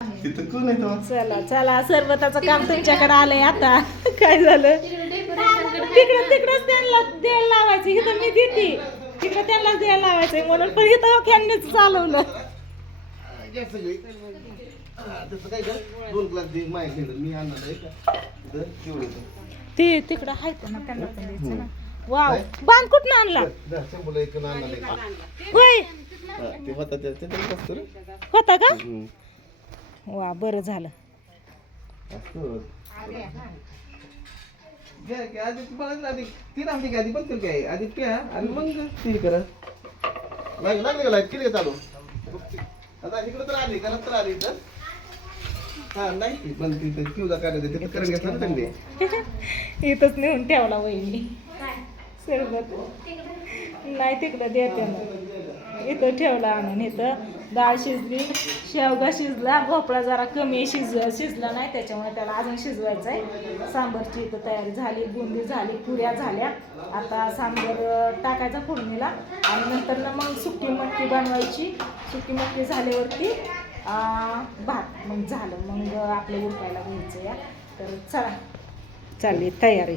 तिथं कोण आहे तेव्हा? चला चला सरबताचं काम तुमच्याकडे आलंय आता. काय झालं तिकडंच त्यांना द्यायला लावायचं, इथं मी देते तिकडं त्यांनाच द्यायला लावायचंय म्हणून, पण इथं त्यांनीच चालवलं. तसं काय कर, 2 ग्लास दे माझ्याकडे, मी आणणार आहे का तेवढं. ते तिकडं आहेत ना, त्यांना पण द्यायचं ना. वाव, बांध कुठं आणला? शंभूला एक आणणार आहे. होय ते होता त्याच्यात असतो रे. होता का? वा बरं झालं. असतो घ्या की आधी तुम्हाला आधी ती राहते की आधी बघतील काय आधी प्या आणि मग ते करा. लागले का लाईट केली का चालू? आता इकडं तर आली घरात तर आली तर हा नाही ती पण तिथे किवदा काढायचं तिथे करून घेतलं ना त्यांनी. इथंच नेऊन ठेवला वहिनी सरबत. नाही तिकडं देते ना, इथं ठेवला आणून. इथं डाळ शिजली, शेवगा शिजला, भोपळा जरा कमी शिजला नाही त्याच्यामुळे त्याला अजून शिजवायचं आहे. सांबरची इथं तयारी झाली, बुंदी झाली, पुऱ्या झाल्या. आता सांबर टाकायचा फोडणीला आणि नंतर ना मग सुकी मटकी बनवायची. सुकी मटकी झाल्यावरती भात मग झालं, मग आपलं उरकायला घ्यायचं या. तर चला चालली तयारी.